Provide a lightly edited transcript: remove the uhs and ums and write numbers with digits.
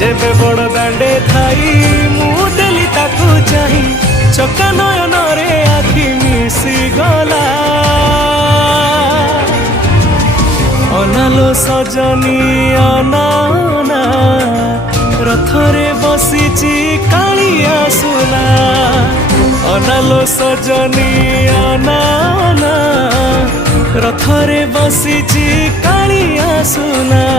जेबे बड़ दांडे थाई मुदेली ताकू चाही चका नयन रे आखि मिसी गला अनालो सजनी अना अना रथरे बसीची कालिया सुना अनालो सजनी अना अना रथरे बसीची कालिया सुना।